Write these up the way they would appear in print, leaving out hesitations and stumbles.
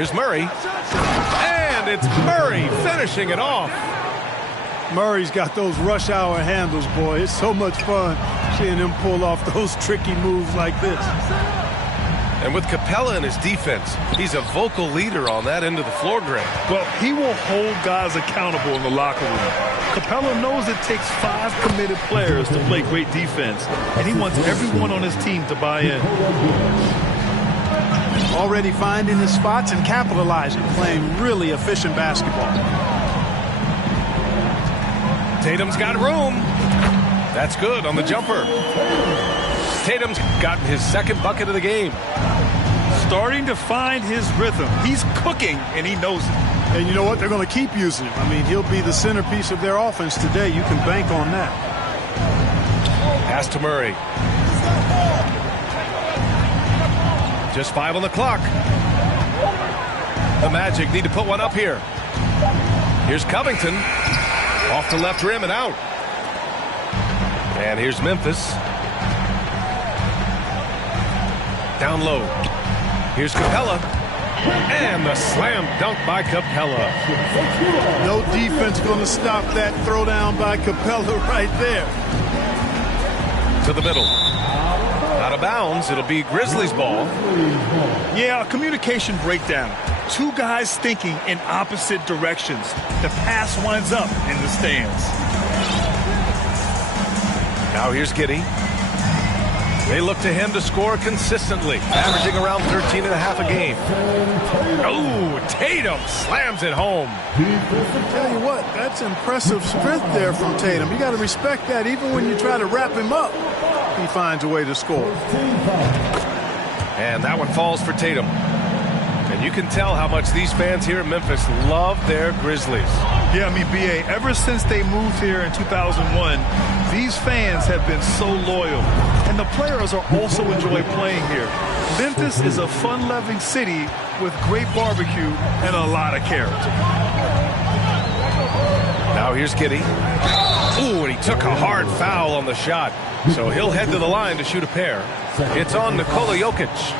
Here's Murray. And it's Murray finishing it off. Murray's got those rush hour handles, boy. It's so much fun seeing him pull off those tricky moves like this. And with Capella in his defense, he's a vocal leader on that end of the floor, Greg. Well, he will hold guys accountable in the locker room. Capella knows it takes 5 committed players to play great defense, and he wants everyone on his team to buy in. Already finding his spots and capitalizing, playing really efficient basketball. Tatum's got room. That's good on the jumper. Tatum's gotten his second bucket of the game. Starting to find his rhythm. He's cooking, and he knows it. And you know what? They're going to keep using him. I mean, he'll be the centerpiece of their offense today. You can bank on that. Pass to Murray. Just 5 on the clock. The Magic need to put one up here. Here's Covington. Off the left rim and out. And here's Memphis. Down low. Here's Capella. And the slam dunk by Capella. No defense going to stop that throwdown by Capella right there. To the middle. Out of bounds. It'll be Grizzlies ball. Yeah, a communication breakdown. 2 guys thinking in opposite directions. The pass winds up in the stands. Now here's Giddey. They look to him to score consistently, averaging around 13.5 a game. Oh, Tatum slams it home. Tell you what, that's impressive strength there from Tatum. You got to respect that. Even when you try to wrap him up, he finds a way to score. And that one falls for Tatum. And you can tell how much these fans here in Memphis love their Grizzlies. Yeah, I mean, B.A., ever since they moved here in 2001, these fans have been so loyal. And the players are also enjoy playing here. Memphis is a fun-loving city with great barbecue and a lot of character. Now here's Giddey. Ooh, and he took a hard foul on the shot. So he'll head to the line to shoot a pair. It's on Nikola Jokic.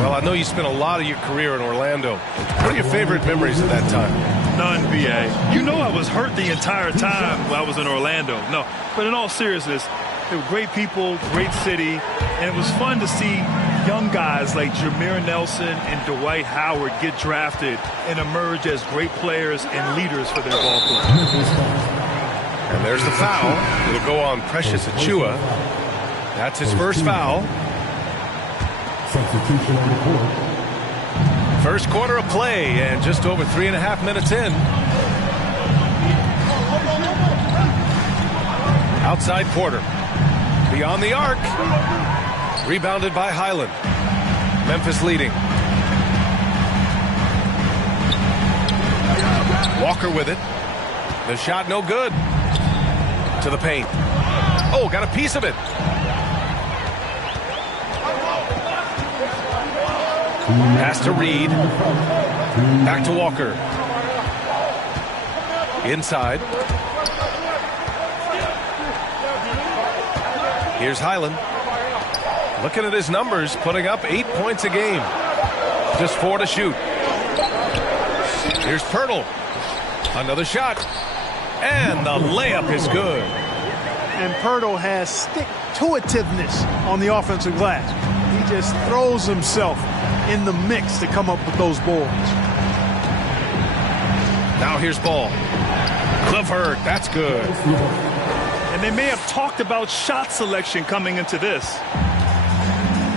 Well, I know you spent a lot of your career in Orlando. What are your favorite memories of that time? None, B.A. You know I was hurt the entire time when I was in Orlando. No, but in all seriousness, they were great people, great city, and it was fun to see young guys like Jameer Nelson and Dwight Howard get drafted and emerge as great players and leaders for their ball club. And there's the foul. It'll go on Precious Achiuwa. That's his first foul. Substitution on the court. First quarter of play and just over 3.5 minutes in. Outside Porter. Beyond the arc. Rebounded by Highland. Memphis leading. Walker with it. The shot no good. To the paint. Oh, got a piece of it. Pass to Reed. Back to Walker. Inside. Here's Highland. Looking at his numbers, putting up 8 points a game. Just 4 to shoot. Here's Pirtle. Another shot. And the layup is good. And Pirtle has stick-to-itiveness on the offensive glass. He just throws himself in the mix to come up with those boards. Now here's Ball. Clifford, that's good. And they may have talked about shot selection coming into this.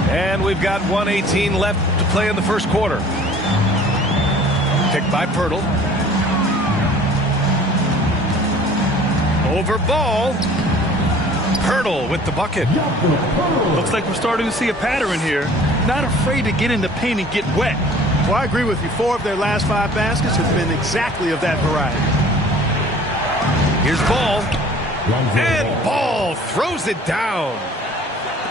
And we've got 1:18 left to play in the first quarter. Picked by Pirtle. Over Ball. Pirtle with the bucket. Looks like we're starting to see a pattern here. Not afraid to get in the paint and get wet. Well, I agree with you. 4 of their last 5 baskets have been exactly of that variety. Here's Ball. And Ball throws it down.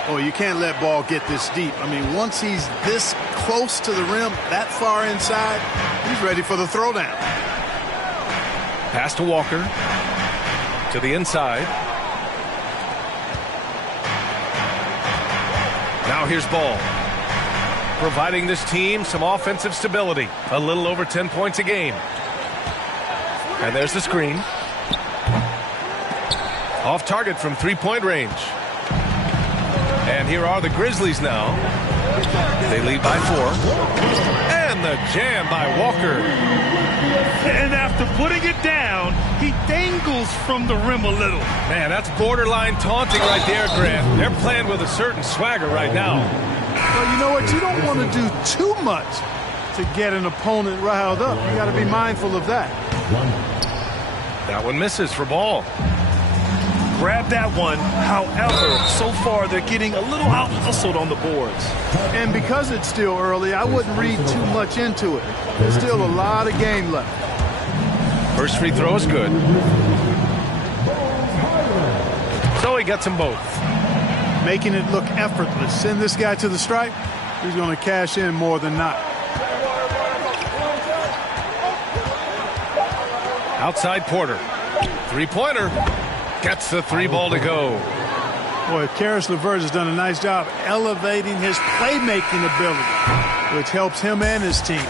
Oh, you can't let Ball get this deep. I mean, once he's this close to the rim, that far inside, he's ready for the throwdown. Pass to Walker. To the inside. Now here's Ball. providing this team some offensive stability. A little over 10 points a game. And there's the screen. Off target from three-point range. And here are the Grizzlies now. They lead by 4. And the jam by Walker. And after putting it down, he dangles from the rim a little. Man, that's borderline taunting right there, Grant. They're playing with a certain swagger right now. Well, you know what? You don't want to do too much to get an opponent riled up. You got to be mindful of that. That one misses for ball. Grab that one. However, so far they're getting a little out-hustled on the boards. And because it's still early, I wouldn't read too much into it. There's still a lot of game left. First free throw is good. So he gets them both. Making it look effortless. Send this guy to the stripe. He's going to cash in more than not. Outside Porter. Three-pointer. Gets the 3 ball to go. Boy, Caris LeVert has done a nice job elevating his playmaking ability, which helps him and his team.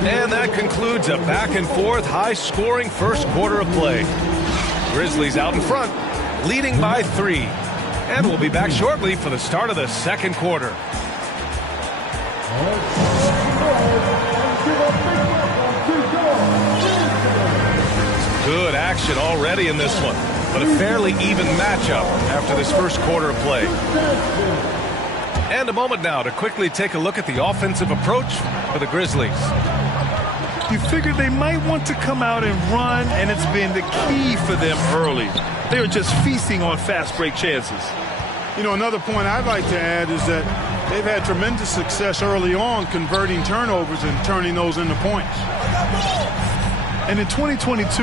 And that concludes a back-and-forth, high-scoring first quarter of play. Grizzlies out in front, leading by 3. And we'll be back shortly for the start of the second quarter. Good action already in this one, but a fairly even matchup after this first quarter of play. And a moment now to quickly take a look at the offensive approach for the Grizzlies. You figure they might want to come out and run, and it's been the key for them early. They are just feasting on fast break chances. You know, another point I'd like to add is that they've had tremendous success early on converting turnovers and turning those into points. And in 2022,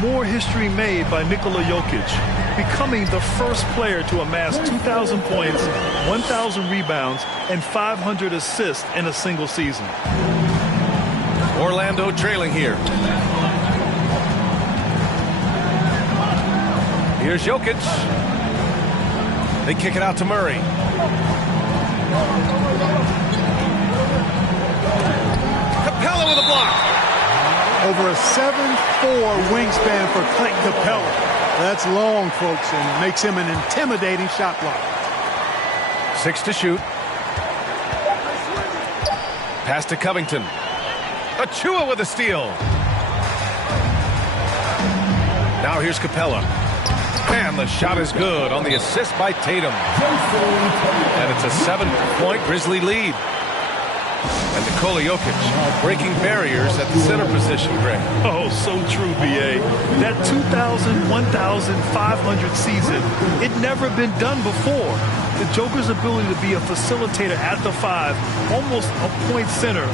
more history made by Nikola Jokic, becoming the first player to amass 2,000 points, 1,000 rebounds, and 500 assists in a single season. Orlando trailing here. Here's Jokic. They kick it out to Murray. Capella with a block. Over a 7'4" wingspan for Clint Capella. That's long, folks, and makes him an intimidating shot blocker. 6 to shoot. Pass to Covington. Achua with a steal. Now here's Capella. And the shot is good on the assist by Tatum. And it's a 7-point Grizzly lead. And Nikola Jokic breaking barriers at the center position, Greg. Oh, so true, B.A. That 2,000, 1,500 season, it never been done before. The Joker's ability to be a facilitator at the 5, almost a point center,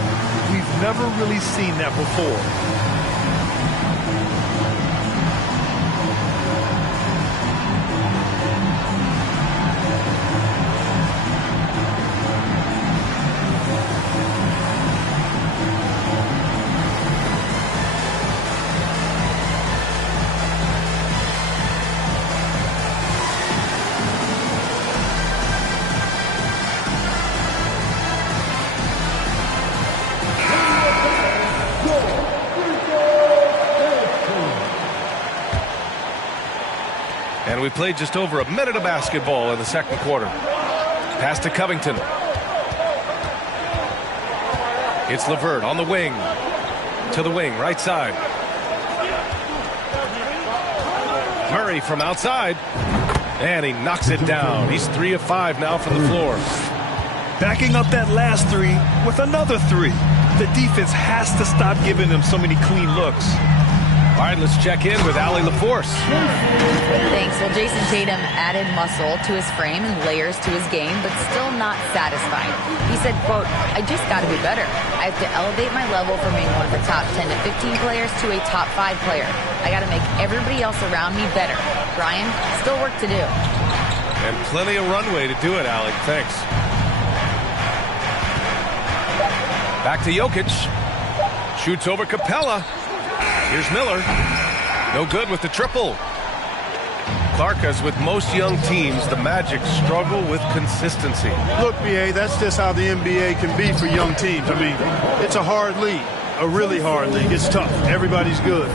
we've never really seen that before. And we played just over a minute of basketball in the second quarter. Pass to Covington. It's LeVert on the wing. To the wing, right side. Murray from outside. And he knocks it down. He's 3 of 5 now from the floor. Backing up that last 3 with another 3. The defense has to stop giving them so many clean looks. All right, let's check in with Allie LaForce. Thanks. Well, Jason Tatum added muscle to his frame and layers to his game, but still not satisfied. He said, quote, "I just got to be better. I have to elevate my level from being one of the top 10 to 15 players to a top 5 player. I got to make everybody else around me better. Brian, still work to do." And plenty of runway to do it, Allie. Thanks. Back to Jokic. Shoots over Capella. Here's Miller. No good with the triple. Clark, as with most young teams, the Magic struggle with consistency. Look, BA, that's just how the NBA can be for young teams. I mean, it's a hard league, a really hard league. It's tough. Everybody's good.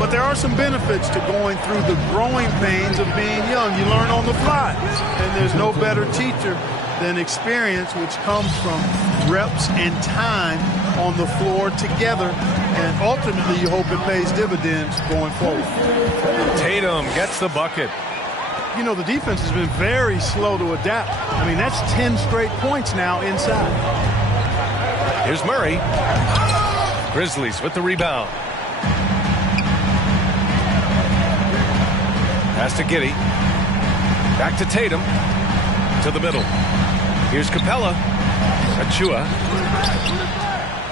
But there are some benefits to going through the growing pains of being young. You learn on the fly. And there's no better teacher than experience, which comes from reps and time on the floor together. And ultimately, you hope it pays dividends going forward. Tatum gets the bucket. You know, the defense has been very slow to adapt. I mean, that's 10 straight points now inside. Here's Murray. Grizzlies with the rebound. Pass to Giddey. Back to Tatum. To the middle. Here's Capella. Achua.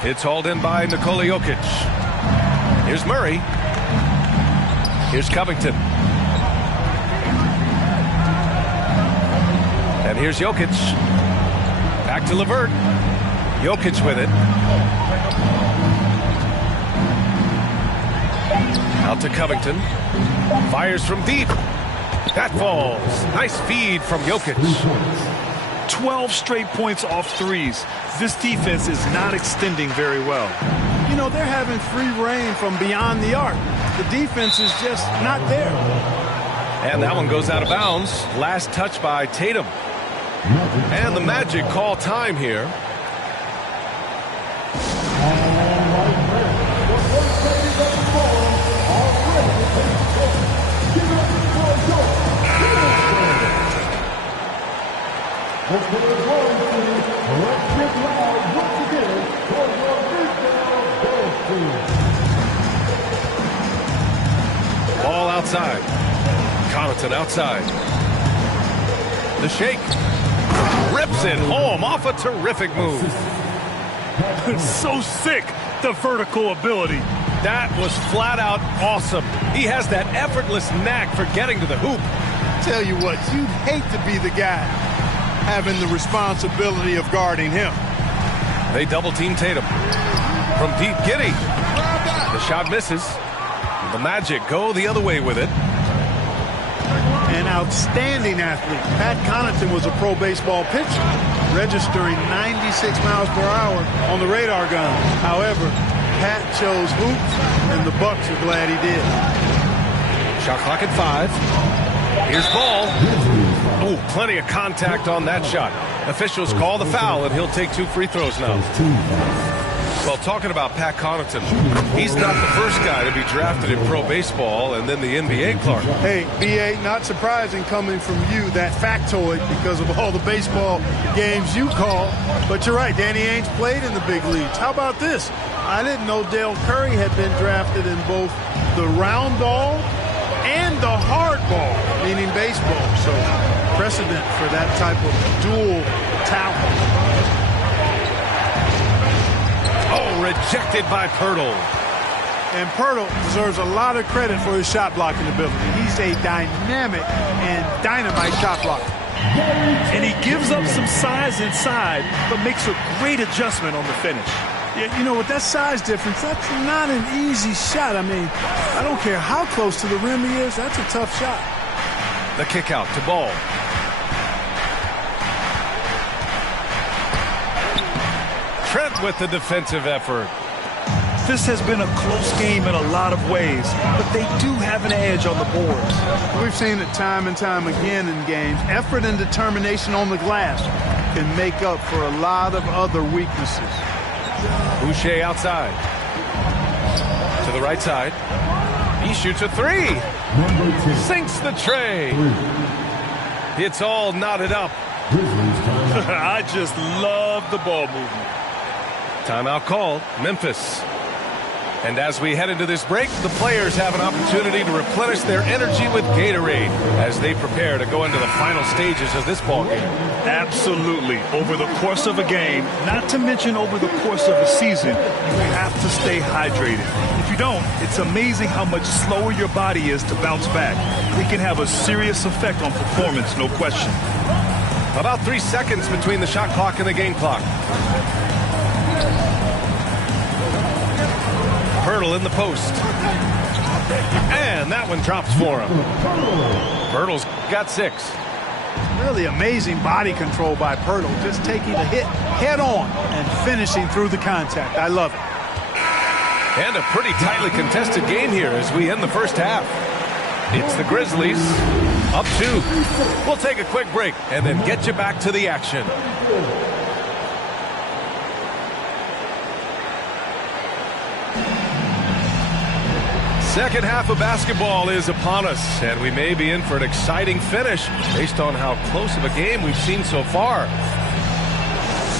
It's hauled in by Nikola Jokic. Here's Murray. Here's Covington. And here's Jokic. Back to LeVert. Jokic with it. Out to Covington. Fires from deep. That falls. Nice feed from Jokic. 12 straight points off threes. This defense is not extending very well. You know, they're having free reign from beyond the arc. The defense is just not there. And that one goes out of bounds. Last touch by Tatum. And the Magic call time here. Ball outside. Connaughton outside. The shake. Rips it home off a terrific move. So sick, the vertical ability. That was flat out awesome. He has that effortless knack for getting to the hoop. Tell you what, you'd hate to be the guy having the responsibility of guarding him. They double team Tatum. From deep, Giddey. The shot misses. The Magic go the other way with it. An outstanding athlete. Pat Connaughton was a pro baseball pitcher, registering 96 miles per hour on the radar gun. However, Pat chose hoops, and the Bucks are glad he did. Shot clock at 5. Here's Ball. Oh, plenty of contact on that shot. Officials call the foul, and he'll take 2 free throws now. Well, talking about Pat Connaughton, he's not the first guy to be drafted in pro baseball and then the NBA, Clark. Hey, B.A., not surprising coming from you, that factoid, because of all the baseball games you call. But you're right, Danny Ainge played in the big leagues. How about this? I didn't know Dale Curry had been drafted in both the round ball and the hard ball, meaning baseball. So precedent for that type of dual talent. Oh, rejected by Pirtle. And Pirtle deserves a lot of credit for his shot blocking ability. He's a dynamic and dynamite shot blocker. And he gives up some size inside, but makes a great adjustment on the finish. Yeah, you know, with that size difference, that's not an easy shot. I mean, I don't care how close to the rim he is, that's a tough shot. The kick out to Ball. Trent with the defensive effort. This has been a close game in a lot of ways, but they do have an edge on the boards. We've seen it time and time again in games. Effort and determination on the glass can make up for a lot of other weaknesses. Boucher outside. To the right side. He shoots a 3. Sinks the tray. It's all knotted up. I just love the ball movement. Timeout called. Memphis. And as we head into this break, the players have an opportunity to replenish their energy with Gatorade as they prepare to go into the final stages of this ball game. Absolutely. Over the course of a game, not to mention over the course of a season, you have to stay hydrated. If you don't, it's amazing how much slower your body is to bounce back. It can have a serious effect on performance, no question. About 3 seconds between the shot clock and the game clock. Pirtle in the post. And and that one drops for him. Pirtle's got 6. Really amazing body control by Pirtle, just taking the hit head on and finishing through the contact. I love it. And a pretty tightly contested game here as we end the first half. It's the Grizzlies up 2. We'll take a quick break and then get you back to the action. Second half of basketball is upon us, and we may be in for an exciting finish based on how close of a game we've seen so far.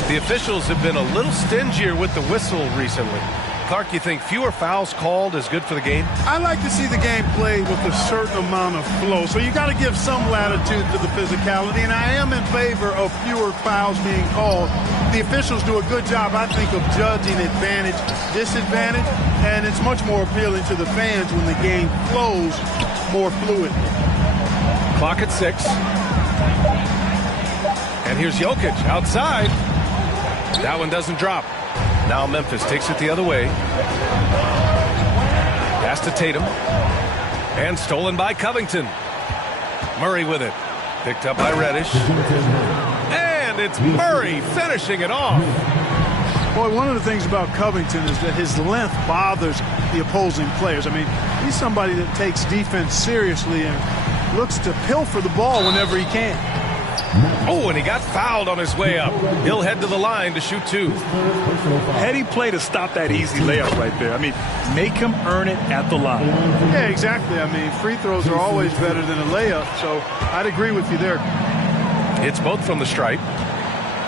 The officials have been a little stingier with the whistle recently. Clark, you think fewer fouls called is good for the game? I like to see the game played with a certain amount of flow, so you got to give some latitude to the physicality, and I am in favor of fewer fouls being called. The officials do a good job, I think, of judging advantage, disadvantage, and it's much more appealing to the fans when the game flows more fluid. Clock at 6. And here's Jokic outside. That one doesn't drop. Now Memphis takes it the other way. Pass to Tatum. And stolen by Covington. Murray with it. Picked up by Reddish. And it's Murray finishing it off. Boy, one of the things about Covington is that his length bothers the opposing players. I mean, he's somebody that takes defense seriously and looks to pilfer the ball whenever he can. Oh, and he got fouled on his way up. He'll head to the line to shoot 2. Heady play to stop that easy layup right there. I mean, make him earn it at the line. Yeah, exactly. I mean, free throws are always better than a layup, so I'd agree with you there. It's both from the stripe.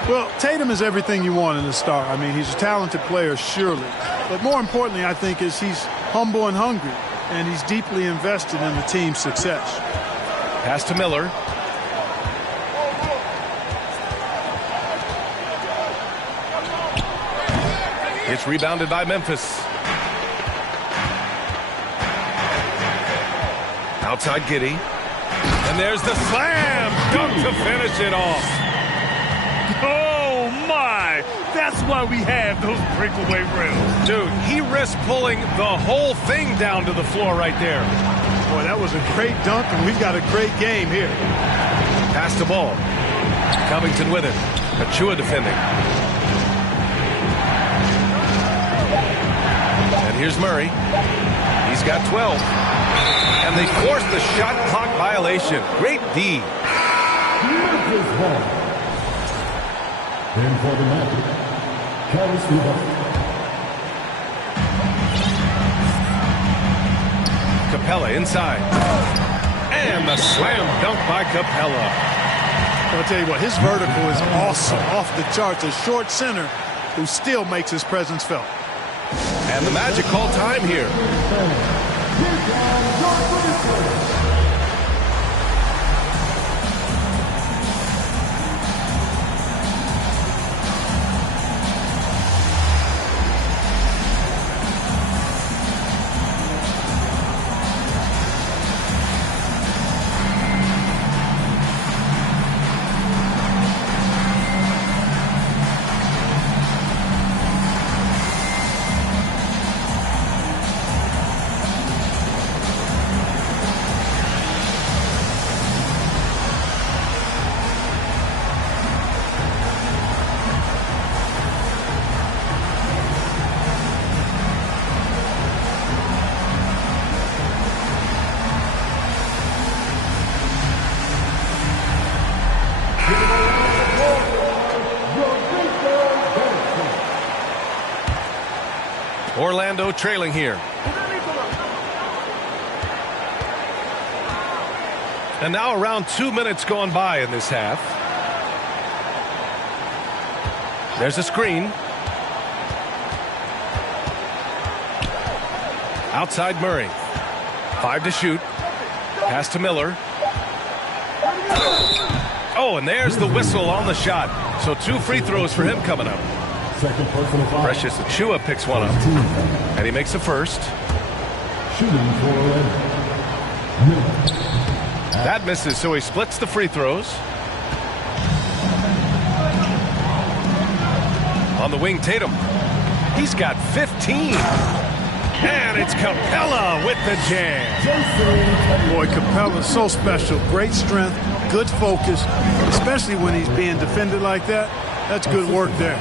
Well, Tatum is everything you want in a star. I mean, he's a talented player, surely. But more importantly, I think, is he's humble and hungry, and he's deeply invested in the team's success. Pass to Miller. It's rebounded by Memphis. Outside Giddey. And there's the slam dunk to finish it off. Oh, my. That's why we have those breakaway rims. Dude, he risked pulling the whole thing down to the floor right there. Boy, that was a great dunk, and we've got a great game here. Pass the ball. Covington with it. Achua defending. And here's Murray. He's got 12. And they forced the shot clock violation. Great D. And for the Magic, Caris LeVert. Capella inside. And the slam dunk by Capella. I'll tell you what, his vertical is awesome, off the charts. A short center who still makes his presence felt. And the Magic call time here. Orlando trailing here. And now around 2 minutes gone by in this half. There's a screen. Outside Murray. 5 to shoot. Pass to Miller. Oh, and there's the whistle on the shot. So 2 free throws for him coming up. Precious Achua picks one up. And he makes the first. Shooting for That misses, so he splits the free throws. On the wing, Tatum. He's got 15. And it's Capella with the jam. Boy, Capella's so special. Great strength, good focus, especially when he's being defended like that. That's good work there.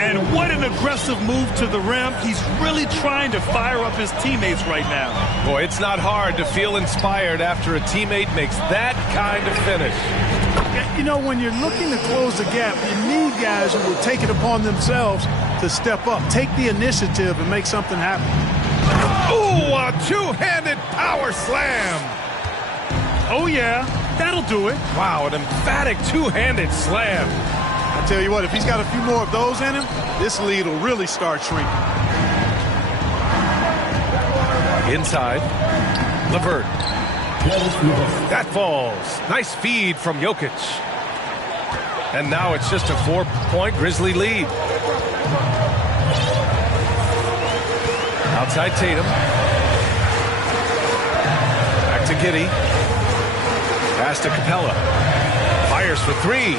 And what an aggressive move to the rim. He's really trying to fire up his teammates right now. Boy, it's not hard to feel inspired after a teammate makes that kind of finish. You know, when you're looking to close the gap, you need guys who will take it upon themselves to step up, take the initiative, and make something happen. Ooh, a two-handed power slam. Oh, yeah, that'll do it. Wow, an emphatic two-handed slam. I tell you what, if he's got a few more of those in him, this lead will really start shrinking. Inside, LeVert. That falls. Nice feed from Jokic. And now it's just a 4-point Grizzly lead. Outside Tatum. Back to Giddey. Pass to Capella. Fires for three.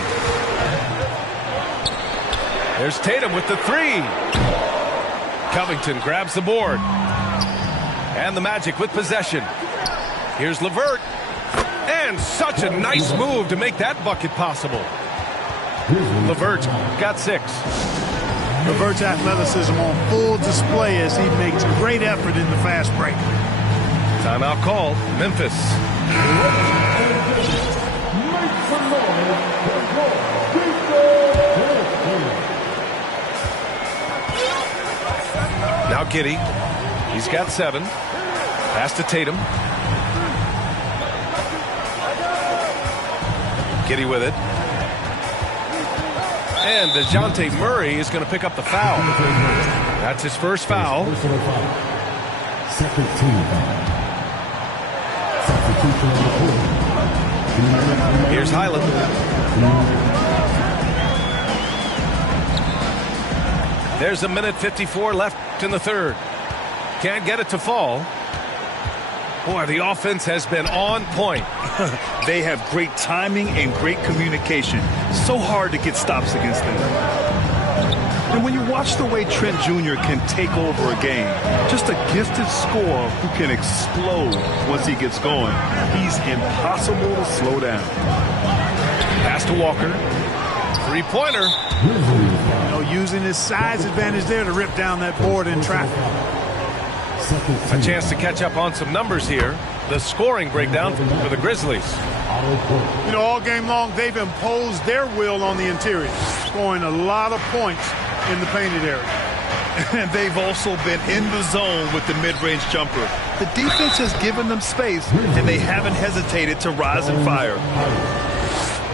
There's Tatum with the three. Covington grabs the board. And the Magic with possession. Here's LeVert. And such a nice move to make that bucket possible. LeVert got 6. LeVert's athleticism on full display as he makes great effort in the fast break. Timeout called. Memphis. Now Giddey. He's got 7. Pass to Tatum. Giddey with it. And DeJounte Murray is going to pick up the foul. That's his first foul. Second team foul. Substitution on the court. Here's Highland. There's a minute 54 left in the third. Can't get it to fall. Boy, the offense has been on point. They have great timing and great communication. So hard to get stops against them. And when you watch the way Trent Jr. can take over a game, just a gifted scorer who can explode once he gets going. He's impossible to slow down. Pass to Walker. Three-pointer. You know, using his size advantage there to rip down that board in traffic. A chance to catch up on some numbers here. The scoring breakdown for the Grizzlies. You know, all game long, they've imposed their will on the interior, scoring a lot of points in the painted area. And they've also been in the zone with the mid-range jumper. The defense has given them space, and they haven't hesitated to rise and fire.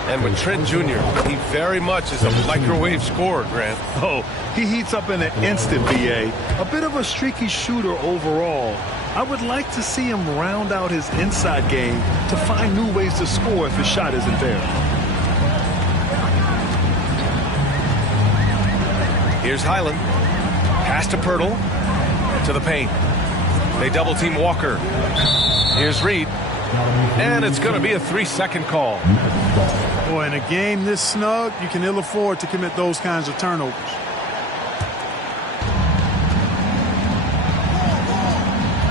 And with Trent Jr., he very much is a microwave scorer, Grant. Oh, he heats up in an instant, BA. A bit of a streaky shooter overall. I would like to see him round out his inside game to find new ways to score if his shot isn't there. Here's Highland. Pass to Pirtle. To the paint. They double-team Walker. Here's Reed. And it's going to be a 3-second call. Boy, in a game this snug, you can ill afford to commit those kinds of turnovers.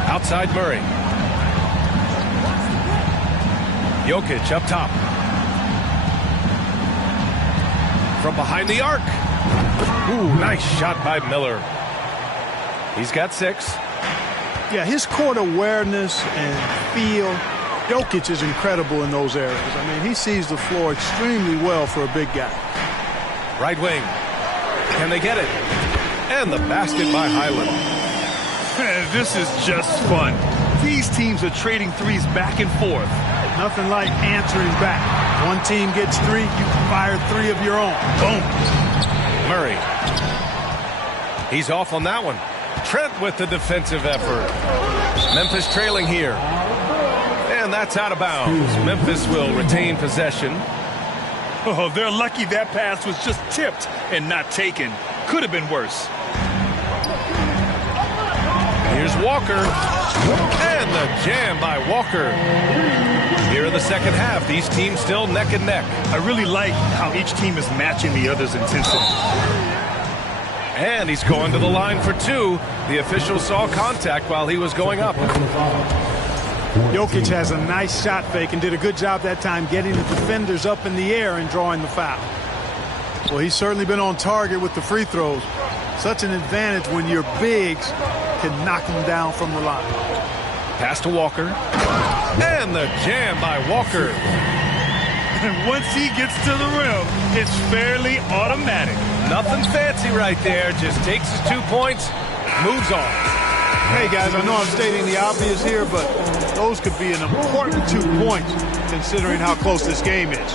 Outside Murray. Jokic up top. From behind the arc. Ooh, nice shot by Miller. He's got 6. Yeah, his court awareness and feel. Jokic is incredible in those areas. I mean, he sees the floor extremely well for a big guy. Right wing. Can they get it? And the basket by Highland. This is just fun. These teams are trading threes back and forth. Nothing like answering back. One team gets 3, you fire 3 of your own. Boom. Murray. He's off on that one. Trent with the defensive effort. Memphis trailing here. And that's out of bounds. Memphis will retain possession. Oh, they're lucky that pass was just tipped and not taken. Could have been worse. Here's Walker. And the jam by Walker. Here in the second half, these teams still neck and neck. I really like how each team is matching the other's intensity. And he's going to the line for two. The official saw contact while he was going up. Jokic has a nice shot fake and did a good job that time getting the defenders up in the air and drawing the foul. Well, he's certainly been on target with the free throws. Such an advantage when your bigs can knock them down from the line. Pass to Walker. And the jam by Walker. And once he gets to the rim, it's fairly automatic. Nothing fancy right there. Just takes his 2 points, moves on. Hey, guys, I know I'm stating the obvious here, but those could be an important 2 points considering how close this game is.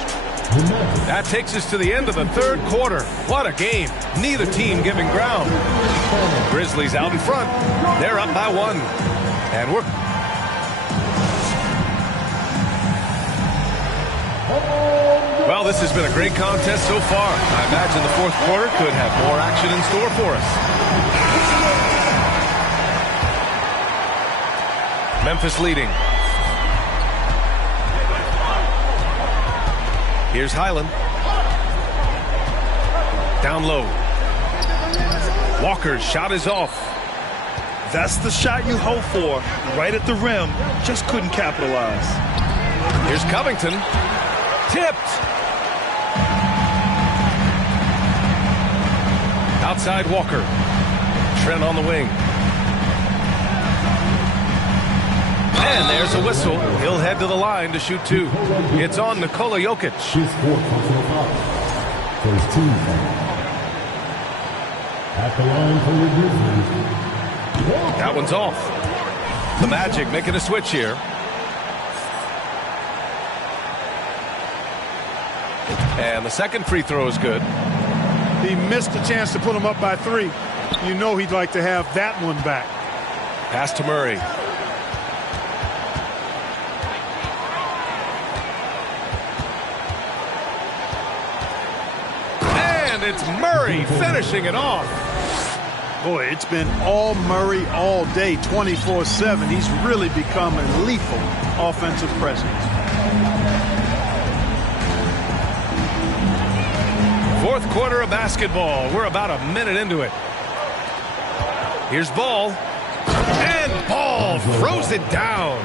That takes us to the end of the third quarter. What a game. Neither team giving ground. Grizzlies out in front. They're up by 1. And we're... Well, this has been a great contest so far. I imagine the fourth quarter could have more action in store for us. Memphis leading. Here's Highland. Down low. Walker's shot is off. That's the shot you hope for. Right at the rim. Just couldn't capitalize. Here's Covington. Tipped. Outside Walker. Trent on the wing. And there's a whistle. He'll head to the line to shoot 2. It's on Nikola Jokic. First team foul. At the line for the Grizzlies. That one's off. The Magic making a switch here. And the second free throw is good. He missed the chance to put him up by 3. You know he'd like to have that one back. Pass to Murray. And it's Murray finishing it off. Boy, it's been all Murray all day, 24/7. He's really become a lethal offensive presence. Fourth quarter of basketball. We're about a minute into it. Here's Ball. And Ball throws it down.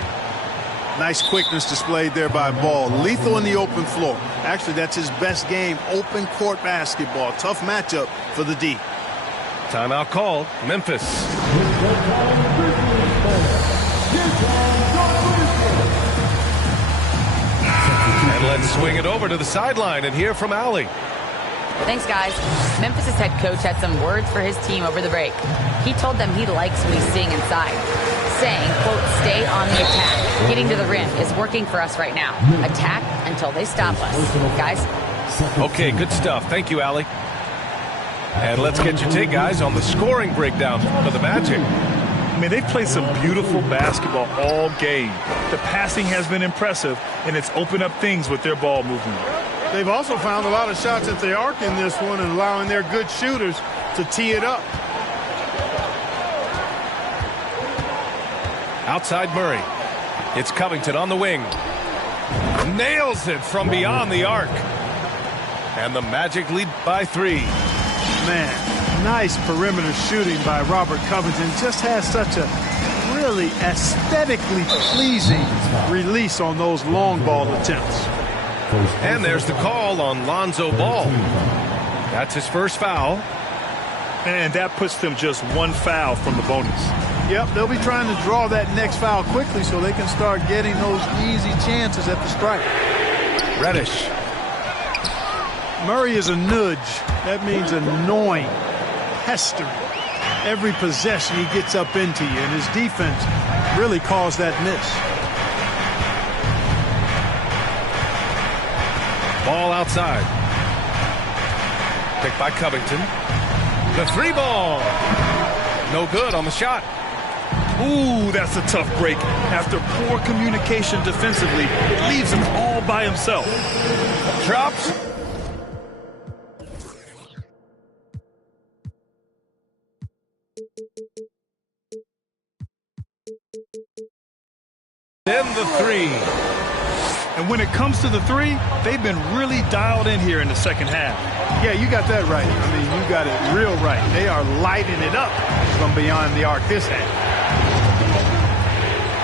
Nice quickness displayed there by Ball. Lethal in the open floor. Actually, that's his best game, open court basketball. Tough matchup for the D. Timeout called. Memphis. And let's swing it over to the sideline and hear from Allie. Thanks, guys. Memphis' head coach had some words for his team over the break. He told them he likes what he's seeing inside, saying, quote, stay on the attack. Getting to the rim is working for us right now. Attack until they stop us. Guys? Okay, good stuff. Thank you, Allie. And let's get your take, guys, on the scoring breakdown for the Magic. I mean, they've played some beautiful basketball all game. The passing has been impressive, and it's opened up things with their ball movement. They've also found a lot of shots at the arc in this one and allowing their good shooters to tee it up. Outside Murray. It's Covington on the wing. Nails it from beyond the arc. And the Magic lead by 3. Man, nice perimeter shooting by Robert Covington. Just has such a really aesthetically pleasing release on those long ball attempts. And there's the call on Lonzo Ball. That's his first foul. And that puts them just 1 foul from the bonus. Yep, they'll be trying to draw that next foul quickly so they can start getting those easy chances at the stripe. Reddish. Murray is a nudge. That means annoying, pestering. Every possession he gets up into you, and his defense really caused that miss. Ball outside. Picked by Covington. The 3 ball. No good on the shot. Ooh, that's a tough break. After poor communication defensively, it leaves him all by himself. Drops. Then the 3. And when it comes to the three, they've been really dialed in here in the second half. Yeah, you got that right. I mean, you got it real right. They are lighting it up from beyond the arc this half.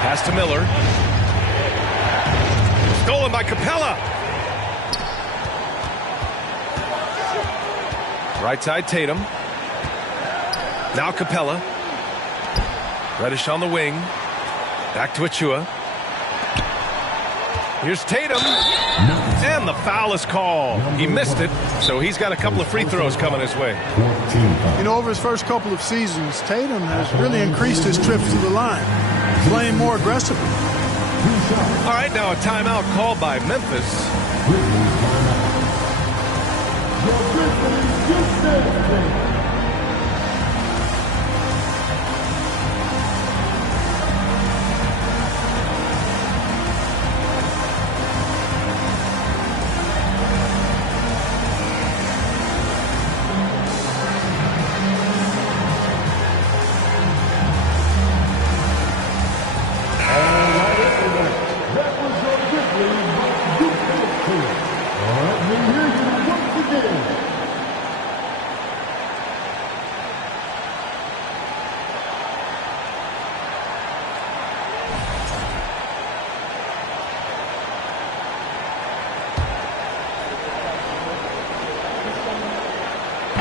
Pass to Miller. Stolen by Capella. Right side, Tatum. Now Capella. Reddish on the wing. Back to Achua. Here's Tatum. And the foul is called. He missed it, so he's got a couple of free throws coming his way. You know, over his first couple of seasons, Tatum has really increased his trips to the line, playing more aggressively. All right, now a timeout called by Memphis.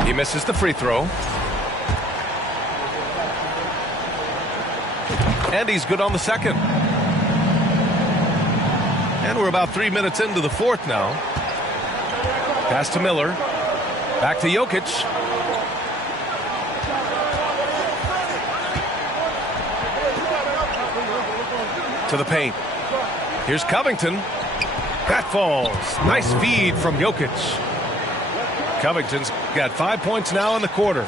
He misses the free throw. And he's good on the second. And we're about 3 minutes into the fourth now. Pass to Miller. Back to Jokic. To the paint. Here's Covington. That falls. Nice feed from Jokic. Covington's got 5 points now in the quarter.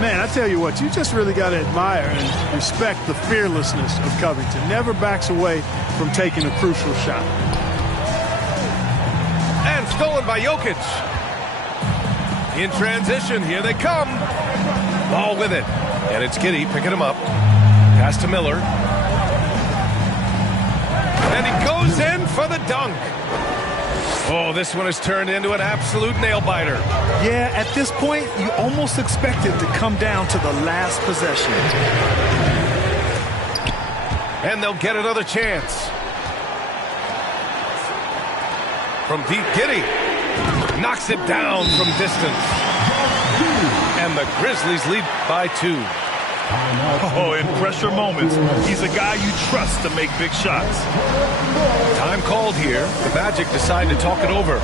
Man, I tell you what, you just really got to admire and respect the fearlessness of Covington. Never backs away from taking a crucial shot. And stolen by Jokic. In transition, here they come. Ball with it. And it's Giddey picking him up. Pass to Miller. And he goes in for the dunk. Oh, this one has turned into an absolute nail-biter. Yeah, at this point, you almost expect it to come down to the last possession. And they'll get another chance. From deep, Giddey knocks it down from distance. And the Grizzlies lead by 2. Oh, in pressure moments, he's a guy you trust to make big shots. Time called here. The Magic decide to talk it over.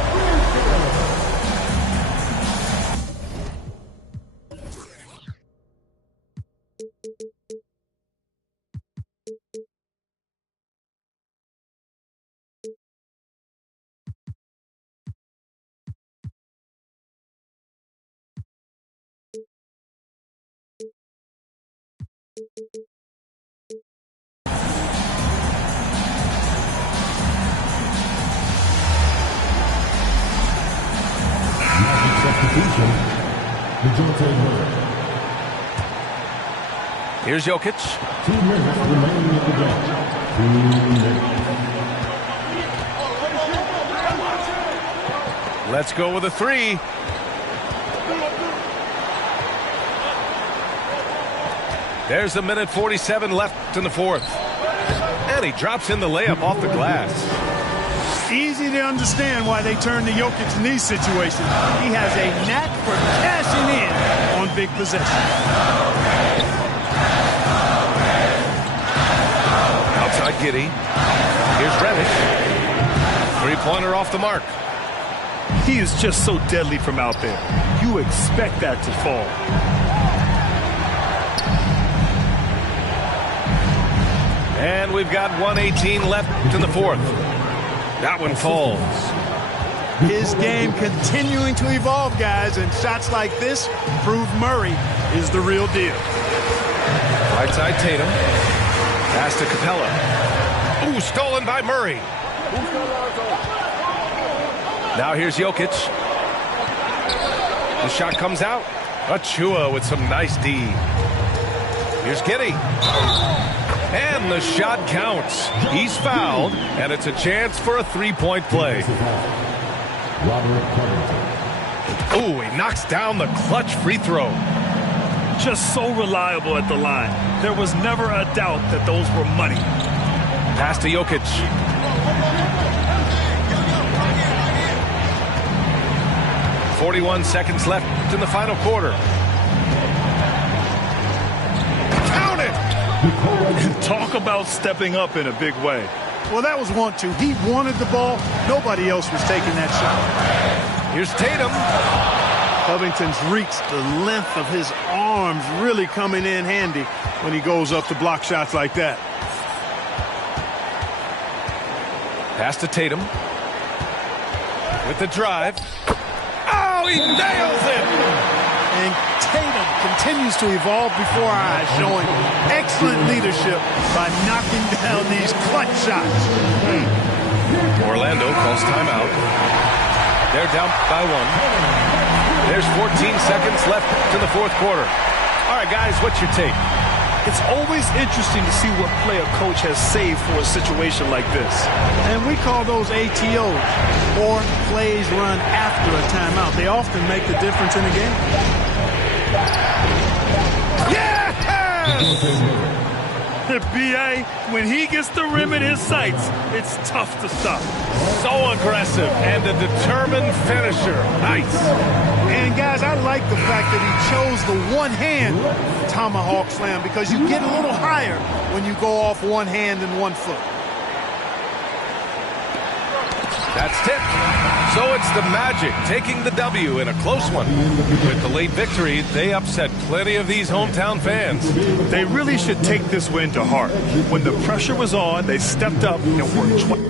Here's Jokic. 2 minutes remaining in the game. 2 minutes. Let's go with a 3. There's 1:47 left in the fourth. And he drops in the layup off the glass. Easy to understand why they turn to Jokic in these situations. He has a knack for cashing in on big possessions. Outside Giddey. Here's Reddish. Three-pointer off the mark. He is just so deadly from out there. You expect that to fall. And we've got 1:18 left in the fourth. That one falls. His game continuing to evolve, guys, and shots like this prove Murray is the real deal. Right side Tatum. Pass to Capella. Ooh, stolen by Murray. Now here's Jokic. The shot comes out. Achua with some nice D. Here's Giddey. And the shot counts. He's fouled, and it's a chance for a three-point play. Robert Covington. Oh, he knocks down the clutch free throw. Just so reliable at the line. There was never a doubt that those were money. Pass to Jokic. "41 seconds left in the final quarter. Count it! Talk about stepping up in a big way. Well, that was 1-2. He wanted the ball. Nobody else was taking that shot. Here's Tatum. Covington's reach, the length of his arms really coming in handy when he goes up to block shots like that. Pass to Tatum. With the drive. Oh, he nails it! And Tatum continues to evolve before our eyes, showing excellent leadership by knocking down these clutch shots. Orlando calls timeout. They're down by 1. There's 14 seconds left to the fourth quarter. All right, guys, what's your take? It's always interesting to see what play a coach has saved for a situation like this. And we call those ATOs, or plays run after a timeout. They often make the difference in the game. Yes! B.A., when he gets the rim in his sights, it's tough to stop. So aggressive and a determined finisher. Nice. And, guys, I like the fact that he chose the one-hand tomahawk slam because you get a little higher when you go off one hand and 1 foot. That's tipped. So it's the Magic taking the W in a close one. With the late victory, they upset plenty of these hometown fans. They really should take this win to heart. When the pressure was on, they stepped up and worked twice.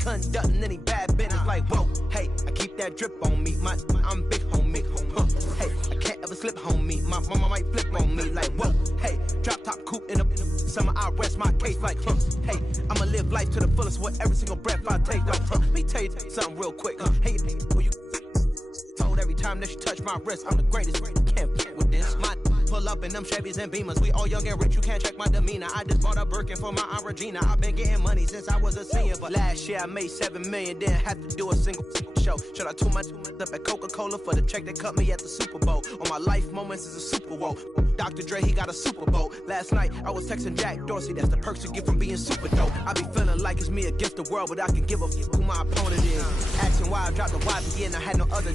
Conducting any bad business like, whoa, hey, I keep that drip on me, I'm big homie, hey, I can't ever slip homie, my mama might flip on me like, whoa, hey, drop top coupe in the summer, I rest my case like, hey, I'ma live life to the fullest with every single breath I take, like, let me tell you something real quick, hey, who you told every time that you touch my wrist, I'm the greatest, can't play with this, my pull up in them Chevys and Beamers. We all young and rich, you can't check my demeanor. I just bought a Birkin for my Aunt Regina. I've been getting money since I was a senior, but last year I made $7 million, didn't have to do a single show. Should I tune my up at Coca-Cola for the check that cut me at the Super Bowl? On my life moments is a Super Bowl. Dr. Dre, he got a Super Bowl. Last night I was texting Jack Dorsey. That's the perks you get from being super dope. I be feeling like it's me against the world, but I can give a who my opponent is. Asking why I dropped the YB and I had no other